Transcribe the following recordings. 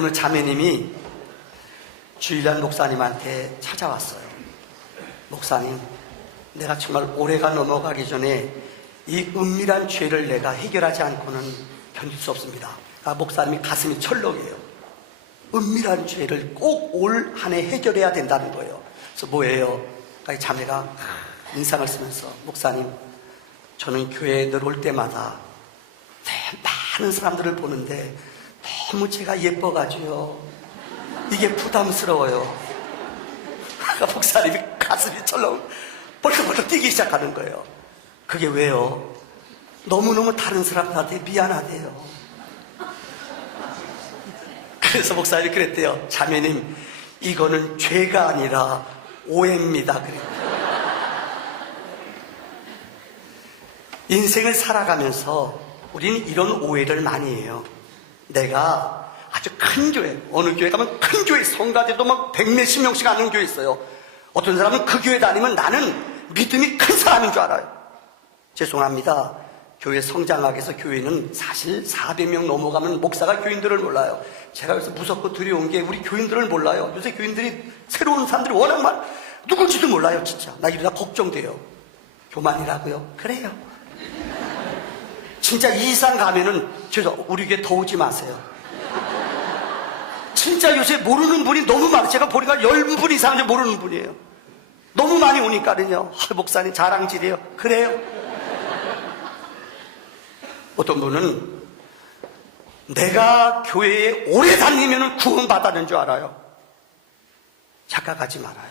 어느 자매님이 주일날 목사님한테 찾아왔어요. 목사님, 내가 정말 올해가 넘어가기 전에 이 은밀한 죄를 내가 해결하지 않고는 견딜 수 없습니다. 목사님이 가슴이 철렁해요. 은밀한 죄를 꼭 올 한 해 해결해야 된다는 거예요. 그래서 뭐예요? 이 자매가 인상을 쓰면서, 목사님, 저는 교회에 늘 올 때마다 많은 사람들을 보는데 너무 제가 예뻐가지고요, 이게 부담스러워요. 목사님이 가슴이 철렁 벌떡벌떡 뛰기 시작하는 거예요. 그게 왜요? 너무너무 다른 사람들한테 미안하대요. 그래서 목사님이 그랬대요. 자매님, 이거는 죄가 아니라 오해입니다. 그랬대요. 인생을 살아가면서 우리는 이런 오해를 많이 해요. 내가 아주 큰 교회, 어느 교회 가면 큰 교회, 성가대도 막 100몇십 명씩 아는 교회 있어요. 어떤 사람은 그 교회 다니면 나는 믿음이 큰 사람인 줄 알아요. 죄송합니다. 교회 성장하기 위해서 교회는 사실 400명 넘어가면 목사가 교인들을 몰라요. 제가 그래서 무섭고 두려운 게 우리 교인들을 몰라요. 요새 교인들이, 새로운 사람들이 워낙 많아. 누군지도 몰라요. 진짜 나 이러다 걱정돼요. 교만이라고요? 그래요. 진짜 이 이상 가면은 우리 교회 더 오지 마세요. 진짜 요새 모르는 분이 너무 많아요. 제가 보니까 10분 이상 모르는 분이에요. 너무 많이 오니까는요. 목사님 자랑질이에요. 그래요. 어떤 분은 내가 교회에 오래 다니면 구원받았는 줄 알아요. 착각하지 말아요.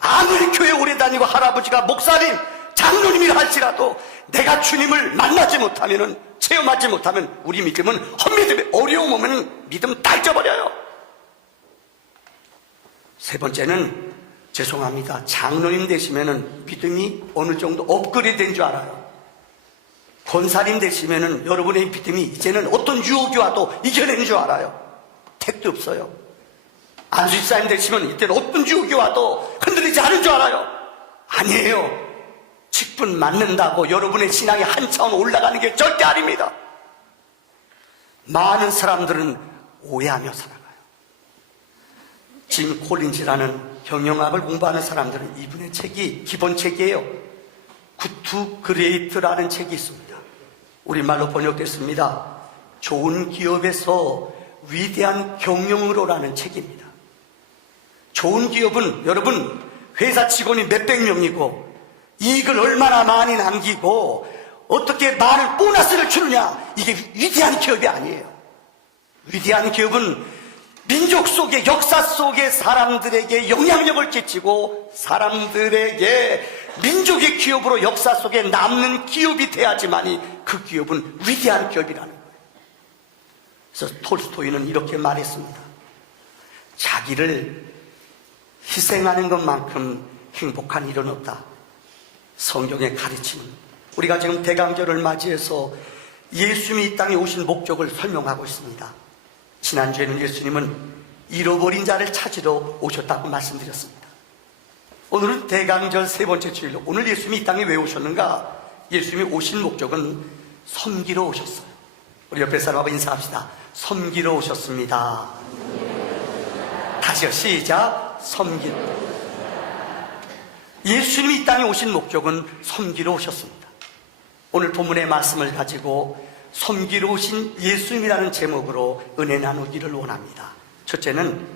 아무리 교회에 오래 다니고 할아버지가 목사님, 장로님이라 할지라도 내가 주님을 만나지 못하면, 체험하지 못하면 우리 믿음은 헛믿음에, 어려움 오면 믿음 다 잊어버려요. 세 번째는, 죄송합니다, 장로님 되시면 믿음이 어느 정도 업그레이드 된 줄 알아요. 권사님 되시면 여러분의 믿음이 이제는 어떤 유혹이 와도 이겨내는 줄 알아요. 택도 없어요. 안수집사님 되시면 이때는 어떤 유혹이 와도 흔들리지 않은 줄 알아요. 아니에요. 직분 맞는다고 여러분의 신앙이 한 차원 올라가는 게 절대 아닙니다. 많은 사람들은 오해하며 살아가요. 짐 콜린즈라는 경영학을 공부하는 사람들은 이분의 책이 기본 책이에요. 굿투 그레이트라는 책이 있습니다. 우리말로 번역됐습니다. 좋은 기업에서 위대한 경영으로라는 책입니다. 좋은 기업은 여러분 회사 직원이 몇백 명이고 이익을 얼마나 많이 남기고 어떻게 많은 보너스를 주느냐, 이게 위대한 기업이 아니에요. 위대한 기업은 민족 속에, 역사 속에 사람들에게 영향력을 끼치고 사람들에게 민족의 기업으로 역사 속에 남는 기업이 돼야지만이 그 기업은 위대한 기업이라는 거예요. 그래서 톨스토이는 이렇게 말했습니다. 자기를 희생하는 것만큼 행복한 일은 없다. 성경의 가르침은, 우리가 지금 대강절을 맞이해서 예수님이 이 땅에 오신 목적을 설명하고 있습니다. 지난주에는 예수님은 잃어버린 자를 찾으러 오셨다고 말씀드렸습니다. 오늘은 대강절 세 번째 주일로, 오늘 예수님이 이 땅에 왜 오셨는가? 예수님이 오신 목적은 섬기러 오셨어요. 우리 옆에 사람하고 인사합시다. 섬기러 오셨습니다. 다시요, 시작. 섬기러. 예수님이 이 땅에 오신 목적은 섬기러 오셨습니다. 오늘 본문의 말씀을 가지고 섬기러 오신 예수님이라는 제목으로 은혜 나누기를 원합니다. 첫째는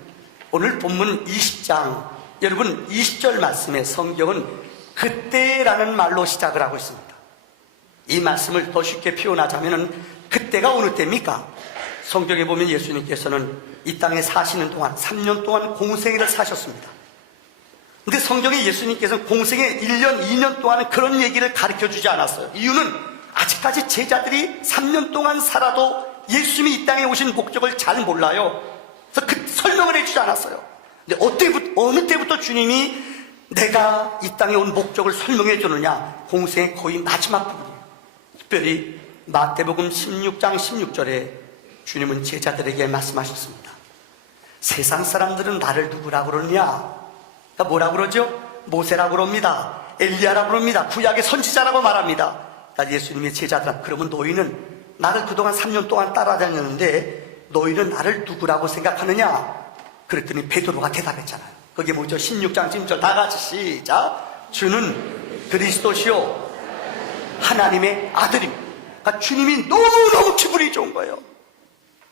오늘 본문 20장, 여러분 20절 말씀에 성경은 그때라는 말로 시작을 하고 있습니다. 이 말씀을 더 쉽게 표현하자면 그때가 어느 때입니까? 성경에 보면 예수님께서는 이 땅에 사시는 동안 3년 동안 공생애를 사셨습니다. 근데 성경에 예수님께서는 공생애 1년, 2년 동안은 그런 얘기를 가르쳐주지 않았어요. 이유는 아직까지 제자들이 3년 동안 살아도 예수님이 이 땅에 오신 목적을 잘 몰라요. 그래서 그 설명을 해주지 않았어요. 근데 어느 때부터 주님이 내가 이 땅에 온 목적을 설명해 주느냐? 공생의 거의 마지막 부분이에요. 특별히 마태복음 16장 16절에 주님은 제자들에게 말씀하셨습니다. 세상 사람들은 나를 누구라고 그러느냐? 그러니까 뭐라고 그러죠? 모세라고 그럽니다. 엘리야라고 그럽니다. 구약의 선지자라고 말합니다. 그러니까 예수님의 제자들은, 그러면 너희는 나를 그동안 3년 동안 따라다녔는데 너희는 나를 누구라고 생각하느냐? 그랬더니 베드로가 대답했잖아요. 그게 뭐죠? 16장 16절 다 같이 시작. 주는 그리스도시요 하나님의 아들입니다. 그러니까 주님이 너무너무 기분이 좋은 거예요.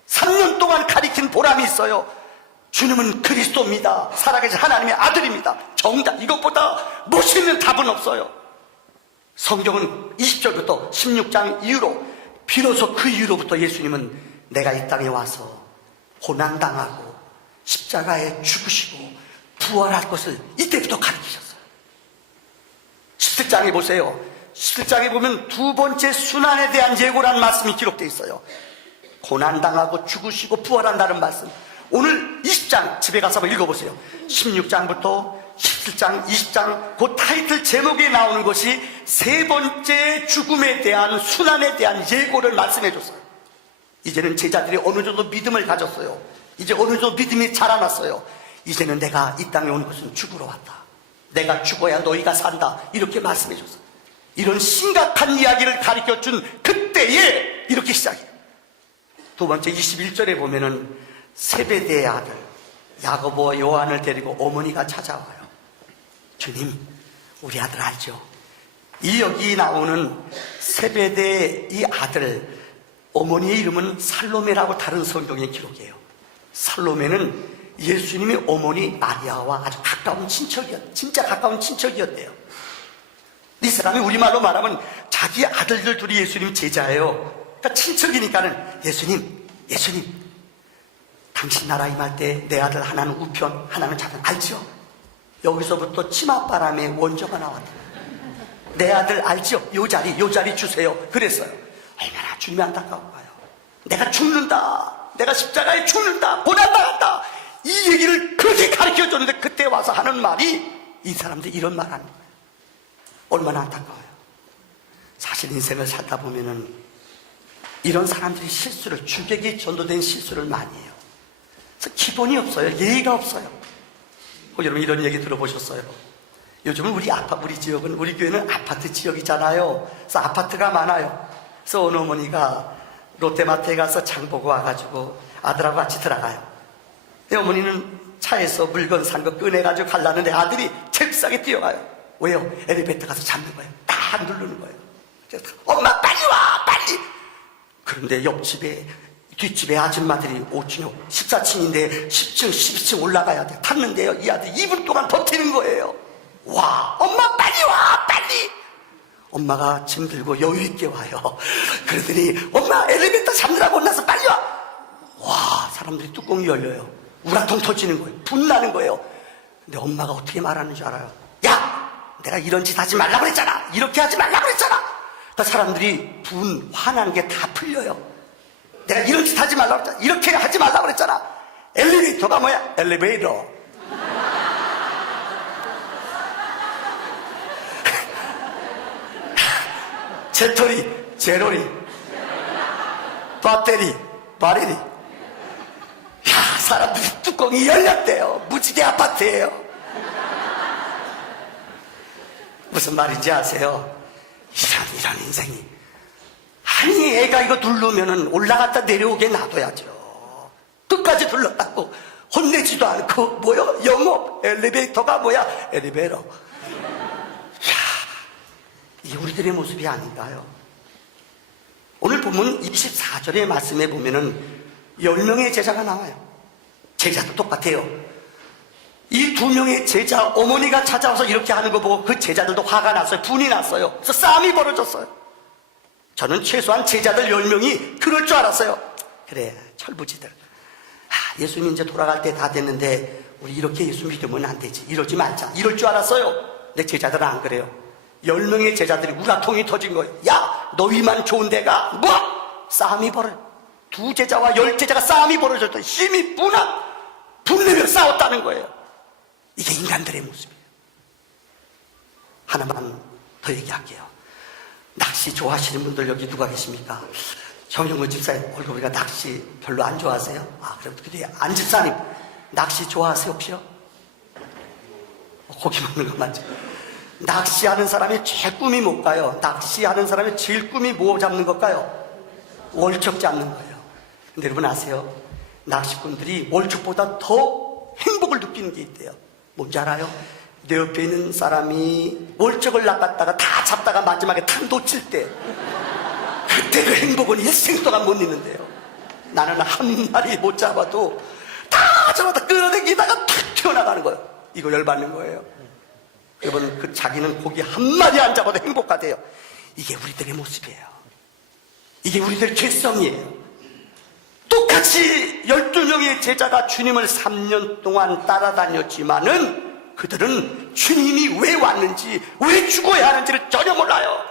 3년 동안 가리킨 보람이 있어요. 주님은 그리스도입니다. 살아계신 하나님의 아들입니다. 정답, 이것보다 멋있는 답은 없어요. 성경은 20절부터 16장 이후로 비로소 그 이후로부터 예수님은 내가 이 땅에 와서 고난당하고 십자가에 죽으시고 부활할 것을 이때부터 가르치셨어요. 17장에 보세요. 17장에 보면 두 번째 순환에 대한 예고라는 말씀이 기록되어 있어요. 고난당하고 죽으시고 부활한다는 말씀. 오늘 20장 집에 가서 한번 읽어보세요. 16장부터 17장, 20장 그 타이틀 제목에 나오는 것이 세 번째 죽음에 대한 순환에 대한 예고를 말씀해 줬어요. 이제는 제자들이 어느 정도 믿음을 가졌어요. 이제 어느 정도 믿음이 자라났어요. 이제는 내가 이 땅에 온 것은 죽으러 왔다. 내가 죽어야 너희가 산다. 이렇게 말씀해 줬어요. 이런 심각한 이야기를 가르쳐준 그때에 이렇게 시작해요. 두 번째 21절에 보면은 세베대의 아들 야고보와 요한을 데리고 어머니가 찾아와요. 주님, 우리 아들 알죠? 이 여기 나오는 세베대의 이 아들 어머니의 이름은 살로메라고 다른 성경의 기록이에요. 살로메는 예수님의 어머니 마리아와 아주 가까운 진짜 가까운 친척이었대요. 이 사람이 우리말로 말하면 자기 아들들 둘이 예수님 제자예요. 그러니까 친척이니까는 예수님 당신 나라 임할 때 내 아들 하나는 우편 하나는 좌편 알죠? 여기서부터 치맛바람에 원저가 나왔다. 내 아들 알죠? 요 자리 주세요. 그랬어요. 얼마나 주님이 안타까울까요? 내가 죽는다, 내가 십자가에 죽는다, 고난당한다, 이 얘기를 그렇게 가르쳐줬는데 그때 와서 하는 말이 이 사람들이 이런 말 하는 거예요. 얼마나 안타까워요. 사실 인생을 살다 보면은 이런 사람들이 실수를, 주객이 전도된 실수를 많이 해요. 그래서 기본이 없어요. 예의가 없어요. 여러분 이런 얘기 들어보셨어요? 요즘은 우리 지역은, 우리 교회는 아파트 지역이잖아요. 그래서 아파트가 많아요. 그래서 어느 어머니가 롯데마트에 가서 장 보고 와가지고 아들하고 같이 들어가요. 내 어머니는 차에서 물건 산 거 꺼내가지고 가려는데 아들이 책상에 뛰어가요. 왜요? 엘리베이터 가서 잡는 거예요. 딱 누르는 거예요. 그래서 엄마 빨리 와, 빨리. 그런데 옆집에 뒷집에 아줌마들이 5층, 14층인데 10층, 12층 올라가야 돼. 탔는데요, 이 아들이 2분 동안 버티는 거예요. 와, 엄마 빨리 와, 빨리. 엄마가 짐 들고 여유 있게 와요. 그러더니 엄마 엘리베이터 잡느라고 혼나서 빨리 와. 와, 사람들이 뚜껑이 열려요. 우라통 터지는 거예요. 분나는 거예요. 근데 엄마가 어떻게 말하는 줄 알아요? 야, 내가 이런 짓 하지 말라고 그랬잖아. 이렇게 하지 말라고 그랬잖아. 그러니까 사람들이 화난 게 다 풀려요. 내가 이런 짓 하지 말라고 그랬잖아. 이렇게 하지 말라고 그랬잖아. 엘리베이터가 뭐야? 엘리베이터. 제토리, 제로리, 배터리, 바레리. 야, 사람들이 뚜껑이 열렸대요. 무지개 아파트예요. 무슨 말인지 아세요? 이런 인생이. 아니, 애가 이거 누르면은 올라갔다 내려오게 놔둬야죠. 끝까지 눌렀다고 혼내지도 않고, 뭐요? 영업, 엘리베이터가 뭐야? 엘리베이터. 이게 우리들의 모습이 아닌가요? 오늘 보면 24절의 말씀에 보면은 10명의 제자가 나와요. 제자도 똑같아요. 이 2명의 제자 어머니가 찾아와서 이렇게 하는 거 보고 그 제자들도 화가 났어요. 분이 났어요. 그래서 싸움이 벌어졌어요. 저는 최소한 제자들 10명이 그럴 줄 알았어요. 그래, 철부지들. 예수님 이제 돌아갈 때 다 됐는데 우리 이렇게 예수 믿으면 안 되지. 이러지 말자. 이럴 줄 알았어요. 근데 제자들은 안 그래요. 10명의 제자들이 우라통이 터진 거예요. 야, 너희만 좋은 데가 뭐? 싸움이 벌어져. 2제자와 10제자가 싸움이 벌어졌더니 힘이 분내며 싸웠다는 거예요. 이게 인간들의 모습이에요. 하나만 더 얘기할게요. 낚시 좋아하시는 분들 여기 누가 계십니까? 정영근 집사님 얼굴 보니까 낚시 별로 안 좋아하세요? 그럼 안 집사님 낚시 좋아하세요 혹시요? 고기 먹는 거 맞죠? 낚시하는 사람이 제일 꿈이 뭘까요? 낚시하는 사람이 제일 꿈이 뭐 잡는 걸까요? 월척 잡는 거예요. 근데 여러분 아세요? 낚시꾼들이 월척보다 더 행복을 느끼는 게 있대요. 뭔지 알아요? 내 옆에 있는 사람이 월척을 낚았다가 다 잡다가 마지막에 탁 놓칠 때, 그때 그 행복은 일생 동안 못 잊는데요. 나는 한 마리 못 잡아도 다 잡아다 끌어당기다가 탁 튀어나가는 거예요. 이거 열받는 거예요. 여러분, 그 자기는 고기 한 마리 안 잡아도 행복하대요. 이게 우리들의 모습이에요. 이게 우리들의 죄성이에요. 똑같이 12명의 제자가 주님을 3년 동안 따라다녔지만은 그들은 주님이 왜 왔는지, 왜 죽어야 하는지를 전혀 몰라요.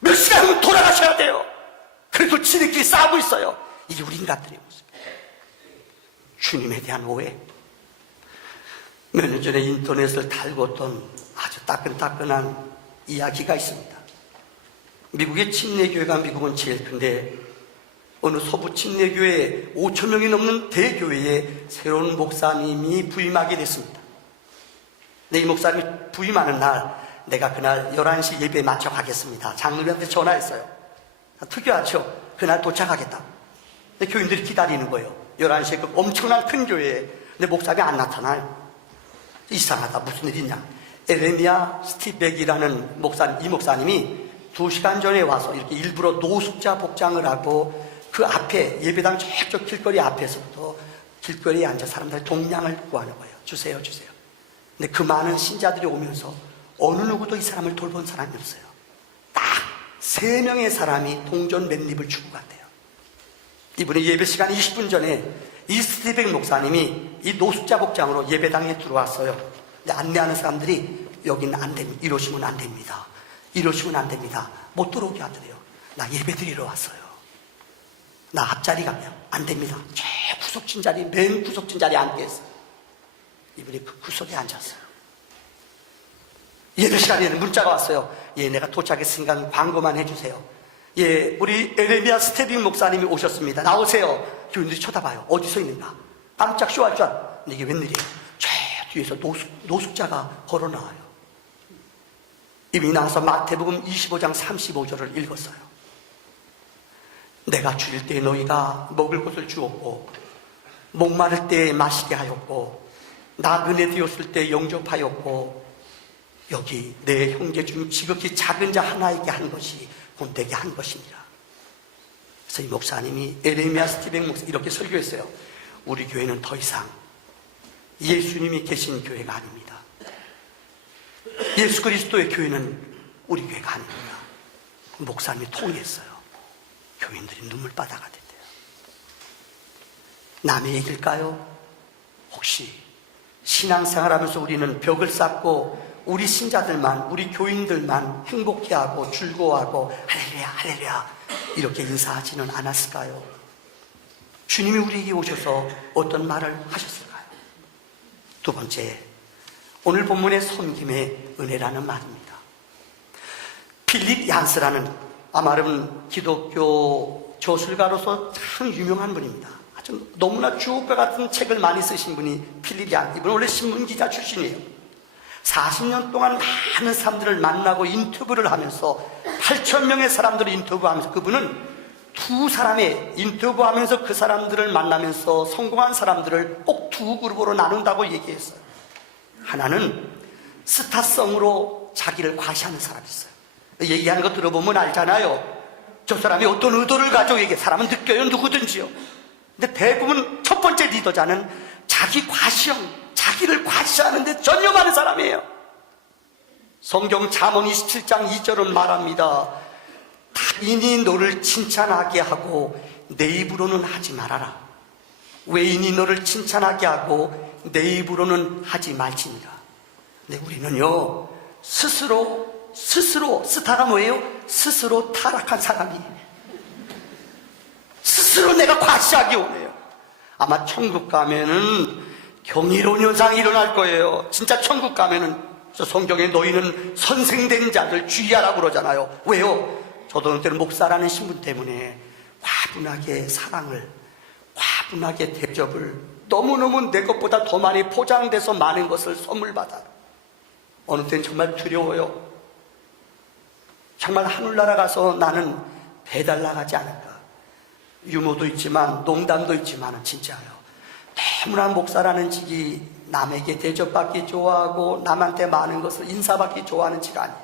몇 시간 후면 돌아가셔야 돼요. 그래도 지들끼리 싸우고 있어요. 이게 우리 인간들의 모습이에요. 주님에 대한 오해. 몇 년 전에 인터넷을 달궜던 아주 따끈따끈한 이야기가 있습니다. 미국의 침례교회가 미국은 제일 큰데 어느 서부 침례교회 5,000명이 넘는 대교회에 새로운 목사님이 부임하게 됐습니다. 근데 이 목사님이 부임하는 날 내가 그날 11시 예배에 맞춰 가겠습니다. 장로님한테 전화했어요. 특이하죠? 그날 도착하겠다. 근데 교인들이 기다리는 거예요. 11시에 그 엄청난 큰 교회에. 근데 목사님이 안 나타나요. 이상하다. 무슨 일 있냐? 에레미야 스티백이라는 목사님, 이 목사님이 2시간 전에 와서 이렇게 일부러 노숙자 복장을 하고 그 앞에 예배당 저쪽 길거리 앞에서부터 길거리에 앉아 사람들의 동량을 구하는 거예요. 주세요, 주세요. 근데 그 많은 신자들이 오면서 어느 누구도 이 사람을 돌본 사람이 없어요. 딱 3명의 사람이 동전 맨입을 주고 갔대요. 이분이 예배 시간 20분 전에 이 스티백 목사님이 이 노숙자 복장으로 예배당에 들어왔어요. 근데 안내하는 사람들이 여기는 안 됩니다. 이러시면 안 됩니다. 이러시면 안 됩니다. 못 들어오게 하더래요. 나 예배 드리러 왔어요. 나 앞자리 가면 안 됩니다. 저 구석진 자리, 맨 구석진 자리에 앉겠어요. 이분이 그 구석에 앉았어요. 예배 시간에는 문자가 왔어요. 예, 내가 도착했으니까 광고만 해주세요. 예, 우리 에레미야 스테빙 목사님이 오셨습니다. 나오세요. 교인들이 쳐다봐요. 어디서 있는가? 깜짝 쇼할 줄 알아. 근데 이게 웬일이에요? 저 뒤에서 노숙자가 걸어 나와요. 이미 나와서 마태복음 25장 35절을 읽었어요. 내가 줄일 때 너희가 먹을 것을 주었고, 목마를 때 마시게 하였고, 나그네 되었을 때 영접하였고, 여기 내 형제 중 지극히 작은 자 하나에게 한 것이 곧 내게 한 것이니라. 그래서 이 목사님이 에레미야 스티백 목사 이렇게 설교했어요. 우리 교회는 더 이상 예수님이 계신 교회가 아닙니다. 예수 그리스도의 교회는 우리 교회가 아닙니다. 목사님이 통했어요. 교인들이 눈물바다가 됐대요. 남의 얘기일까요? 혹시 신앙생활하면서 우리는 벽을 쌓고 우리 신자들만, 우리 교인들만 행복해하고 즐거워하고 할렐루야 할렐루야 이렇게 인사하지는 않았을까요? 주님이 우리에게 오셔서 어떤 말을 하셨을까요? 두 번째, 오늘 본문의 섬김의 은혜라는 말입니다. 필립 얀스라는 아마름 기독교 저술가로서 참 유명한 분입니다. 아주 너무나 주옥과 같은 책을 많이 쓰신 분이 필립 얀스. 이분은 원래 신문기자 출신이에요. 40년 동안 많은 사람들을 만나고 인터뷰를 하면서 8,000명의 사람들을 인터뷰하면서 그분은 두 사람의 인터뷰하면서 그 사람들을 만나면서 성공한 사람들을 꼭 두 그룹으로 나눈다고 얘기했어요. 하나는 스타성으로 자기를 과시하는 사람이 있어요. 얘기하는 거 들어보면 알잖아요. 저 사람이 어떤 의도를 가지고 얘기해. 사람은 느껴요, 누구든지요. 근데 대부분 첫 번째 리더자는 자기 과시형, 자기를 과시하는 데 전념하는 사람이에요. 성경 잠언 27장 2절은 말합니다. 타인이 너를 칭찬하게 하고 내 입으로는 하지 말아라. 외인이 너를 칭찬하게 하고 내 입으로는 하지 말지니라. 근데 우리는요, 스스로 스타가 뭐예요? 스스로 타락한 사람이 스스로 내가 과시하기 원해요. 아마 천국 가면은 경이로운 현상이 일어날 거예요. 진짜 천국 가면은 성경에 너희는 선생된 자들 주의하라고 그러잖아요. 왜요? 저도 어느 때는 목사라는 신분 때문에 과분하게 사랑을, 과분하게 대접을 너무너무 내 것보다 더 많이 포장돼서 많은 것을 선물 받아. 어느 때는 정말 두려워요. 정말 하늘나라 가서 나는 배달 나가지 않을까. 유머도 있지만 농담도 있지만 진짜요. 너무나 목사라는 직이 남에게 대접받기 좋아하고 남한테 많은 것을 인사받기 좋아하는 직 아니에요.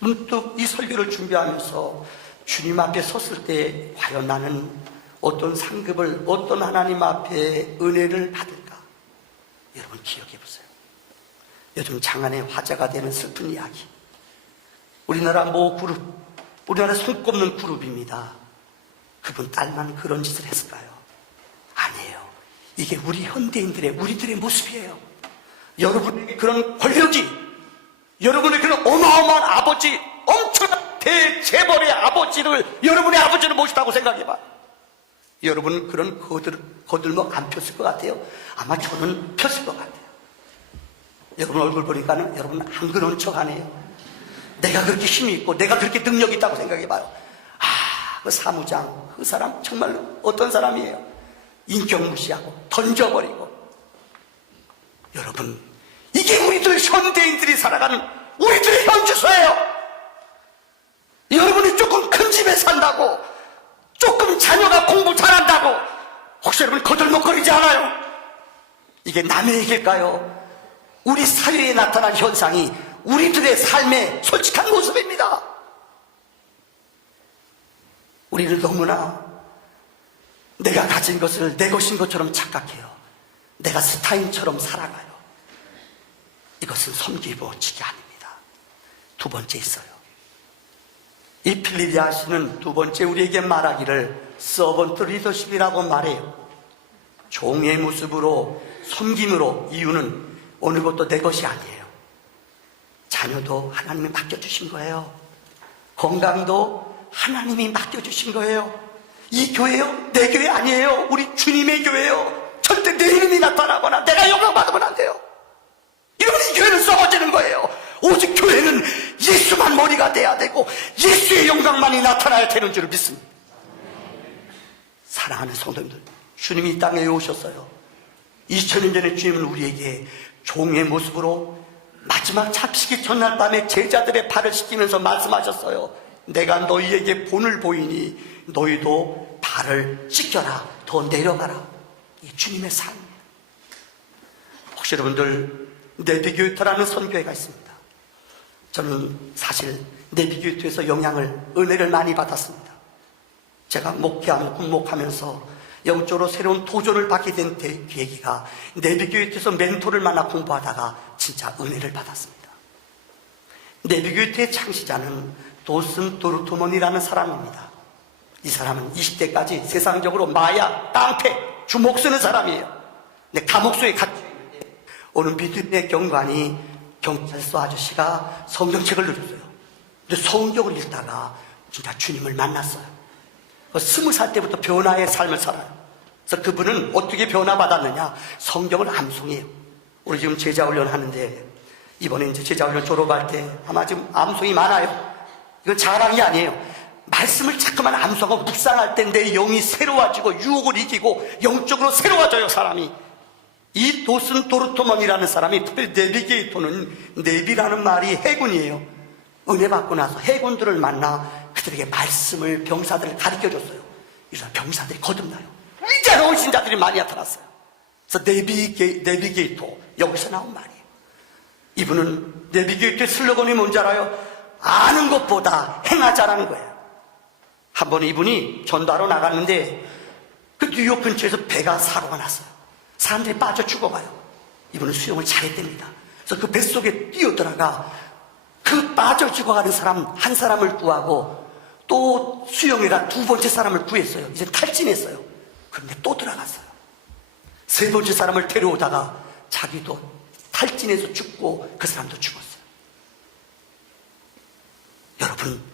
문득 이 설교를 준비하면서 주님 앞에 섰을 때 과연 나는 어떤 상급을, 어떤 하나님 앞에 은혜를 받을까? 여러분 기억해 보세요. 요즘 장안의 화제가 되는 슬픈 이야기. 우리나라 모 그룹, 우리나라 손꼽는 그룹입니다. 그분 딸만 그런 짓을 했을까요? 아니에요. 이게 우리 현대인들의, 우리들의 모습이에요. 여러분에게 그런 권력이, 여러분의 그런 어마어마한 아버지, 엄청난 대재벌의 아버지를, 여러분의 아버지를 모시다고 생각해봐요. 여러분 그런 거들먹 안 폈을 것 같아요? 아마 저는 폈을 것 같아요. 여러분 얼굴 보니까는 여러분 안 그런 척 하네요. 내가 그렇게 힘이 있고 내가 그렇게 능력이 있다고 생각해봐요. 그 사무장, 그 사람 정말 어떤 사람이에요? 인격 무시하고 던져버리고. 여러분, 이게 우리들 현대인들이 살아가는 우리들의 현주소예요. 여러분이 조금 큰 집에 산다고, 조금 자녀가 공부 잘한다고 혹시 여러분 거들먹거리지 않아요? 이게 남의 얘기일까요? 우리 사회에 나타난 현상이 우리들의 삶의 솔직한 모습입니다. 우리는 너무나 내가 가진 것을 내 것인 것처럼 착각해요. 내가 스타인처럼 살아가요. 이것은 섬기보직이 아닙니다. 두 번째 있어요. 이 필리디아시는 두 번째 우리에게 말하기를 서번트 리더십이라고 말해요. 종의 모습으로 섬김으로. 이유는 어느 것도 내 것이 아니에요. 자녀도 하나님이 맡겨주신 거예요. 건강도 하나님이 맡겨주신 거예요. 이 교회요? 내 교회 아니에요. 우리 주님의 교회요. 절대 내 이름이 나타나거나 내가 영광받으면 안 돼요. 이러면 이 교회는 썩어지는 거예요. 오직 교회는 예수만 머리가 돼야 되고 예수의 영광만이 나타나야 되는 줄을 믿습니다. 사랑하는 성도님들, 주님이 이 땅에 오셨어요. 2000년 전에 주님은 우리에게 종의 모습으로 마지막 잡히기 전날 밤에 제자들의 발을 씻기면서 말씀하셨어요. 내가 너희에게 본을 보이니 너희도 발을 씻겨라. 더 내려가라. 이게 주님의 삶이에요. 혹시 여러분들 내비교회터라는 선교회가 있습니다. 저는 사실 내비교회터에서 은혜를 많이 받았습니다. 제가 목회하면서 영적으로 새로운 도전을 받게 된 계기가 내비교회터에서 멘토를 만나 공부하다가 진짜 은혜를 받았습니다. 내비교회터의 창시자는 도슨 도르토먼이라는 사람입니다. 이 사람은 20대까지 세상적으로 마약, 깡패, 주목 쓰는 사람이에요. 근데 감옥소에 갇혀 있는데 어느 믿음의 경관이 경찰서 아저씨가 성경책을 내줬어요. 근데 성경을 읽다가 진짜 주님을 만났어요. 20살 때부터 변화의 삶을 살아요. 그래서 그분은 어떻게 변화받았느냐? 성경을 암송해요. 우리 지금 제자훈련 하는데 이번에 이제 제자훈련 졸업할 때 아마 지금 암송이 많아요. 이건 자랑이 아니에요. 말씀을 자꾸만 암송하고 묵상할 때 내 영이 새로워지고 유혹을 이기고 영적으로 새로워져요, 사람이. 이 도슨 도르토먼이라는 사람이, 특별히 내비게이토는, 내비라는 말이 해군이에요. 은혜 받고 나서 해군들을 만나 그들에게 말씀을, 병사들을 가르쳐줬어요. 그래서 병사들이 거듭나요. 위대한 신자들이 많이 나타났어요. 그래서 내비게이토, 여기서 나온 말이에요. 이분은 내비게이토의 슬로건이 뭔지 알아요? 아는 것보다 행하자라는 거예요. 한 번 이분이 전도하러 나갔는데 그 뉴욕 근처에서 배가 사고가 났어요. 사람들이 빠져 죽어가요. 이분은 수영을 잘했답니다. 그래서 그 뱃속에 뛰어들어가 그 빠져 죽어가는 사람 한 사람을 구하고 또 수영이라 두 번째 사람을 구했어요. 이제 탈진했어요. 그런데 또 들어갔어요. 세 번째 사람을 데려오다가 자기도 탈진해서 죽고 그 사람도 죽었어요. 여러분,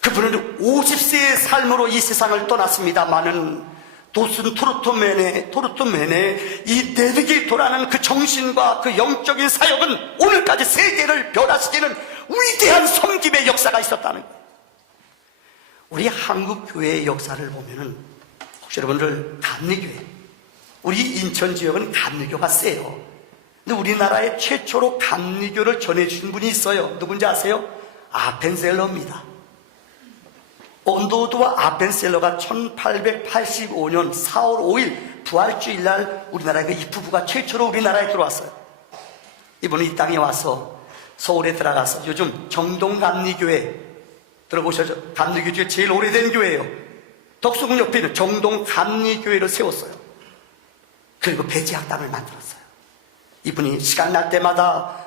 그분은 50세의 삶으로 이 세상을 떠났습니다마는 도슨 토르토맨의 이 내비게이토라는 그 정신과 그 영적인 사역은 오늘까지 세계를 변화시키는 위대한 섬김의 역사가 있었다는 거예요. 우리 한국 교회의 역사를 보면은 혹시 여러분들 감리교회, 우리 인천 지역은 감리교가 세요. 근데 우리나라에 최초로 감리교를 전해주신 분이 있어요. 누군지 아세요? 아펜셀러입니다. 온도드와 아펜셀러가 1885년 4월 5일 부활주일날 우리나라에 이 부부가 최초로 우리나라에 들어왔어요. 이분은 이 땅에 와서 서울에 들어가서 요즘 정동감리교회 들어보셨죠? 감리교 중에 제일 오래된 교회예요. 덕수궁 옆에 있는 정동감리교회를 세웠어요. 그리고 배제학당을 만들었어요. 이분이 시간 날 때마다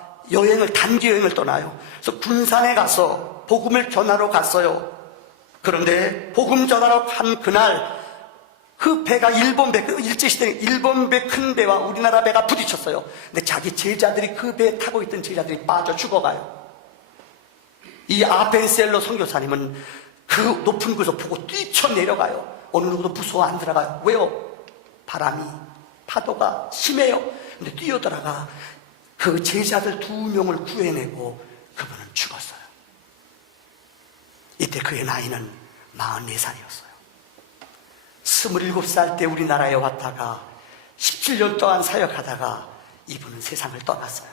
단기 여행을 떠나요. 그래서 군산에 가서 복음을 전하러 갔어요. 그런데 복음 전하러 간 그날 그 배가 일본 배, 일제시대 일본 배 큰 배와 우리나라 배가 부딪혔어요. 근데 자기 제자들이 그 배에 타고 있던 제자들이 빠져 죽어가요. 이 아펜셀러 선교사님은 그 높은 곳에서 보고 뛰쳐내려가요. 어느 누구도 무서워 안 들어가요. 왜요? 바람이, 파도가 심해요. 근데 뛰어들어가 그 제자들 2명을 구해내고 그분은 죽었어요. 이때 그의 나이는 44살이었어요. 27살 때 우리나라에 왔다가 17년 동안 사역하다가 이분은 세상을 떠났어요.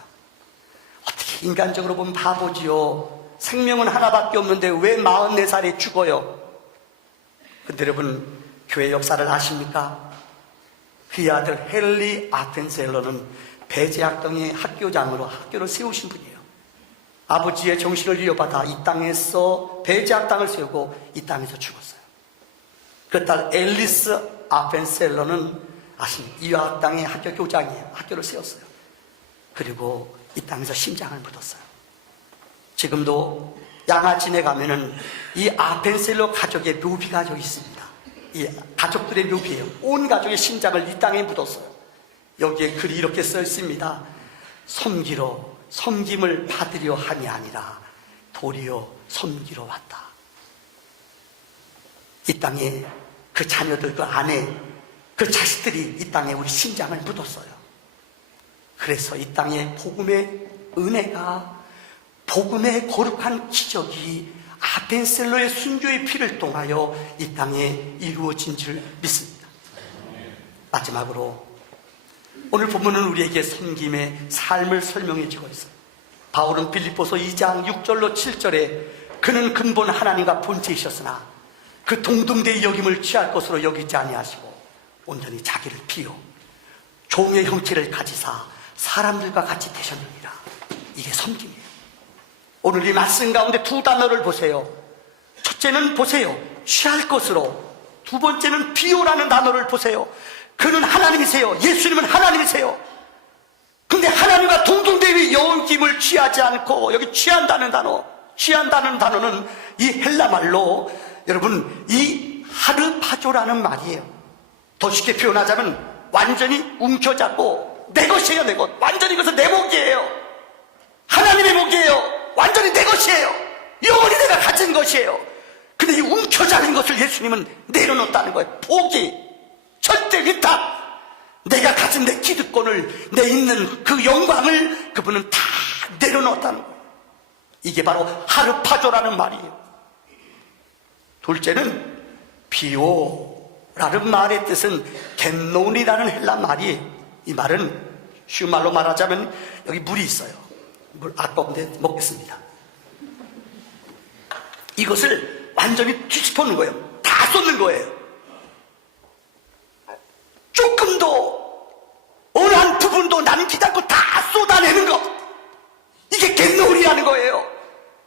어떻게 인간적으로 보면 바보지요. 생명은 하나밖에 없는데 왜 44살에 죽어요? 근데 여러분, 교회 역사를 아십니까? 그의 아들 헨리 아펜셀러는 배제학당의 학교장으로 학교를 세우신 분이에요. 아버지의 정신을 이어받아 이 땅에서 배제학당을 세우고 이 땅에서 죽었어요. 그 딸 앨리스 아펜셀러는 아십니까? 이 학당의 학교 교장이에요. 학교를 세웠어요. 그리고 이 땅에서 심장을 묻었어요. 지금도 양아진에 가면은 이 아펜셀러 가족의 묘비가 여기 있습니다. 이 가족들의 묘비예요. 온 가족의 심장을 이 땅에 묻었어요. 여기에 글이 이렇게 써 있습니다. 섬김을 받으려 함이 아니라 도리어 섬기러 왔다. 이 땅에 그 자녀들, 그 아내, 그 자식들이 이 땅에 우리 심장을 묻었어요. 그래서 이 땅에 복음의 은혜가, 복음의 거룩한 기적이 아펜셀러의 순교의 피를 통하여 이 땅에 이루어진 줄 믿습니다. 마지막으로 오늘 본문은 우리에게 섬김의 삶을 설명해 주고 있어요. 바울은 빌립보서 2장 6절로 7절에 그는 근본 하나님과 본체이셨으나 그 동등대의 여김을 취할 것으로 여기지 아니하시고 온전히 자기를 비워 종의 형체를 가지사 사람들과 같이 되셨느니라. 이게 섬김이에요. 오늘 이 말씀 가운데 두 단어를 보세요. 첫째는 보세요. 취할 것으로. 두 번째는 비우라는 단어를 보세요. 그는 하나님이세요. 예수님은 하나님이세요. 근데 하나님과 동등대의 여김을 취하지 않고, 여기 취한다는 단어는 이 헬라 말로 여러분 이 하르파조라는 말이에요. 더 쉽게 표현하자면 완전히 움켜잡고 내 것이에요. 내 것. 완전히 이것은 내 목이에요. 하나님의 목이에요. 완전히 내 것이에요. 영원히 내가 가진 것이에요. 근데 이 움켜잡은 것을 예수님은 내려놓았다는 거예요. 포기, 절대 위탁. 내가 가진 내 기득권을, 내 있는 그 영광을 그분은 다 내려놓았다는 거예요. 이게 바로 하르파조라는 말이에요. 둘째는 비오라는 말의 뜻은 겟논이라는 헬라 말이에요. 이 말은 쉬운 말로 말하자면 여기 물이 있어요. 물 아까운데 먹겠습니다. 이것을 완전히 뒤집어 놓은 거예요. 다 쏟는 거예요. 조금도 어느 한 부분도 남기지 않고 다 쏟아내는 것. 이게 겟놀이라는 거예요.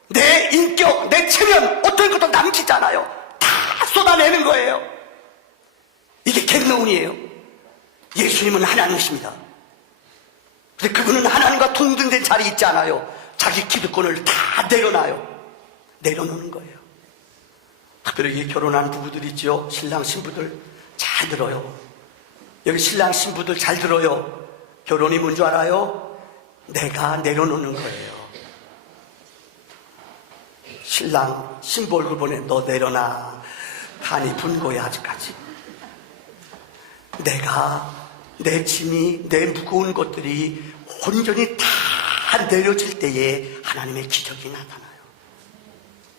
내 인격, 내 체면 어떤 것도 남기지 않아요. 다 쏟아내는 거예요. 이게 겟놀이에요. 예수님은 하나님이십니다. 근데 그분은 하나님과 동등된 자리에 있지 않아요. 자기 기득권을 다 내려놓는 거예요. 특별히 결혼한 부부들 있죠. 신랑 신부들 잘 들어요. 여기 신랑 신부들 잘 들어요. 결혼이 뭔 줄 알아요? 내가 내려놓는 거예요. 신랑 신부 얼굴 보내. 너 내려놔. 간이 분 거야 아직까지. 내 짐이, 내 무거운 것들이 온전히 다 내려질 때에 하나님의 기적이 나타나요.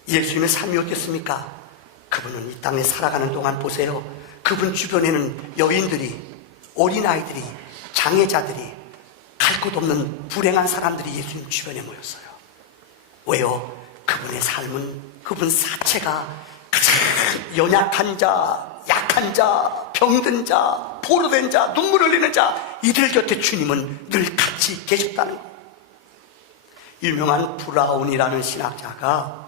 예수님의 삶이 어땠습니까? 그분은 이 땅에 살아가는 동안 보세요. 그분 주변에는 여인들이, 어린아이들이, 장애자들이, 갈 곳 없는 불행한 사람들이 예수님 주변에 모였어요. 왜요? 그분의 삶은, 그분 자체가 가장 연약한 자, 약한 자, 병든 자, 포로된 자, 눈물 흘리는 자, 이들 곁에 주님은 늘 같이 계셨다는 거예요. 유명한 브라운이라는 신학자가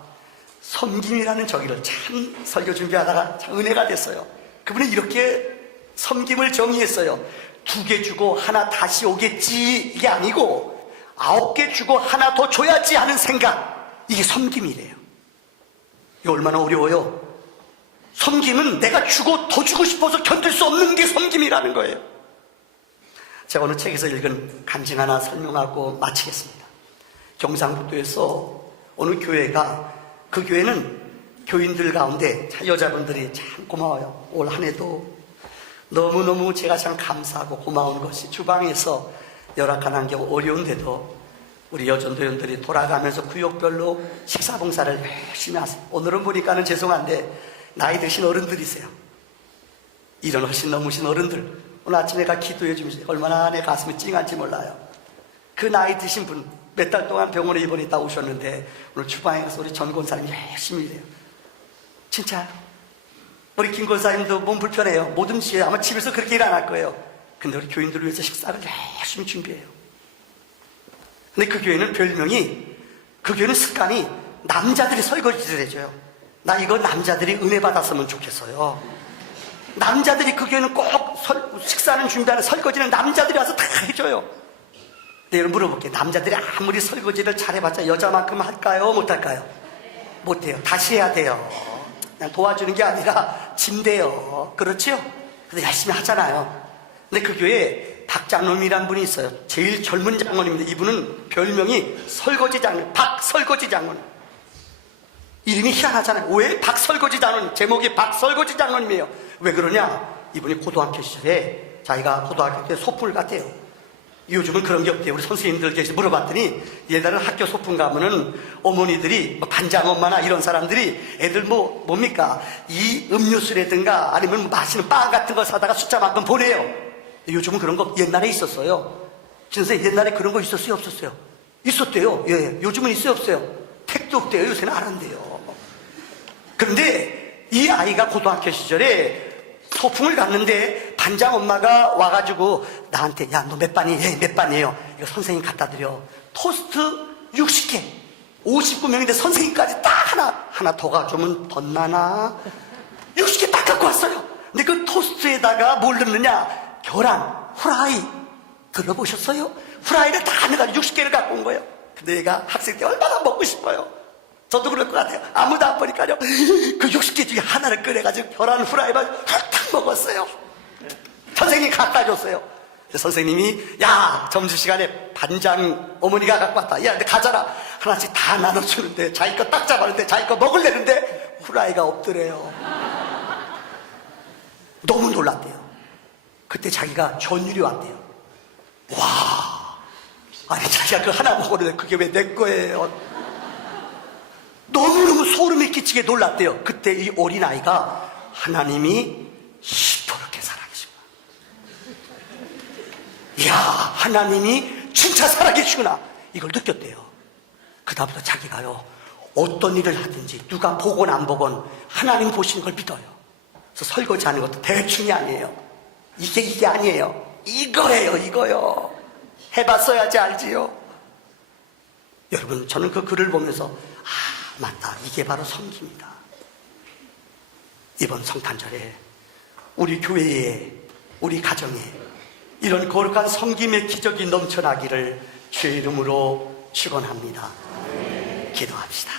섬김이라는 저기를 참 설교 준비하다가 참 은혜가 됐어요. 그분은 이렇게 섬김을 정의했어요. 2개 주고 하나 다시 오겠지, 이게 아니고 9개 주고 하나 더 줘야지 하는 생각, 이게 섬김이래요. 이거 얼마나 어려워요. 섬김은 내가 주고 더 주고 싶어서 견딜 수 없는 게 섬김이라는 거예요. 제가 어느 책에서 읽은 간증 하나 설명하고 마치겠습니다. 경상북도에서 어느 교회가, 그 교회는 교인들 가운데 여자분들이 참 고마워요. 올 한 해도 너무너무 제가 참 감사하고 고마운 것이, 주방에서 열악한 환경 어려운데도 우리 여전도연들이 돌아가면서 구역별로 식사봉사를 열심히 하세요. 오늘은 보니까는 죄송한데 나이 드신 어른들이세요. 이런 훨씬 넘으신 어른들, 오늘 아침에 가 기도해 주면서 얼마나 내 가슴이 찡한지 몰라요. 그 나이 드신 분 몇 달 동안 병원에 입원했다 오셨는데 오늘 주방에 가서 우리 전 권사님이 열심히 일해요. 진짜 우리 김 권사님도 몸 불편해요. 못 음식해요. 아마 집에서 그렇게 일 안 할 거예요. 근데 우리 교인들을 위해서 식사를 열심히 준비해요. 근데 그 교회는 별명이, 그 교회는 습관이 남자들이 설거지를 해줘요. 나 이거 남자들이 은혜 받았으면 좋겠어요. 남자들이, 그 교회는 꼭 식사는 준비하는, 설거지는 남자들이 와서 다 해줘요. 네, 여러분 물어볼게요. 남자들이 아무리 설거지를 잘해봤자 여자만큼 할까요? 못할까요? 못해요. 다시 해야 돼요. 그냥 도와주는 게 아니라 진대요. 그렇죠? 근데 열심히 하잖아요. 근데 그 교회에 박장로님이란 분이 있어요. 제일 젊은 장로님인데 이분은 별명이 설거지 장로님, 박설거지 장로님. 이름이 희한하잖아요. 왜 박설거지 장로님? 제목이 박설거지 장로님이에요. 왜 그러냐? 이분이 고등학교 시절에, 자기가 고등학교 때 소풍을 갔대요. 요즘은 그런 게 없대요. 우리 선생님들 계시 물어봤더니, 옛날에는 학교 소풍 가면은 어머니들이, 반장 엄마나 이런 사람들이 애들 뭡니까? 이 음료수라든가 아니면 맛있는 빵 같은 거 사다가 숫자만큼 보내요. 요즘은 그런 거 옛날에 있었어요. 진짜 옛날에 그런 거 있었어요? 없었어요? 있었대요. 예. 요즘은 있어요? 없어요? 택도 없대요. 요새는 안 한대요. 그런데 이 아이가 고등학교 시절에 소풍을 갔는데 반장 엄마가 와가지고 나한테, 야, 너 몇 반이에요? 예, 몇 반이에요? 이거 선생님 갖다 드려. 토스트 60개. 59명인데 선생님까지 딱 하나 더 가져오면 덧나나? 60개 딱 갖고 왔어요. 근데 그 토스트에다가 뭘 넣느냐? 계란, 후라이. 들어보셨어요? 후라이를 다 넣어가지고 60개를 갖고 온 거예요. 근데 얘가 학생 때 얼마나 먹고 싶어요. 저도 그럴 것 같아요. 아무도 안 보니까요. 그 60개 중에 하나를 꺼내가지고 계란 후라이만 탁 먹었어요. 선생님이 갖다 줬어요. 선생님이, 야, 점심시간에 반장 어머니가 갖고 왔다. 야, 근데 가져라. 하나씩 다 나눠주는데, 자기 거 딱 잡았는데, 자기 거 먹으려는데 후라이가 없더래요. 너무 놀랐대요. 그때 자기가 전율이 왔대요. 와, 아니 자기가 그 하나 먹었는데 그게 왜 내 거예요? 너무너무 소름이 끼치게 놀랐대요. 그때 이 어린아이가 하나님이 시퍼렇게 살아계시구나. 이야, 하나님이 진짜 살아계시구나. 이걸 느꼈대요. 그 다음부터 자기가요, 어떤 일을 하든지 누가 보건 안 보건 하나님 보시는 걸 믿어요. 그래서 설거지하는 것도 대충이 아니에요. 이게 아니에요. 이거예요, 이거요. 해봤어야지 알지요. 여러분, 저는 그 글을 보면서 맞다, 이게 바로 섬기입니다. 이번 성탄절에 우리 교회에, 우리 가정에 이런 거룩한 섬김의 기적이 넘쳐나기를 주의 이름으로 축원합니다. 기도합시다.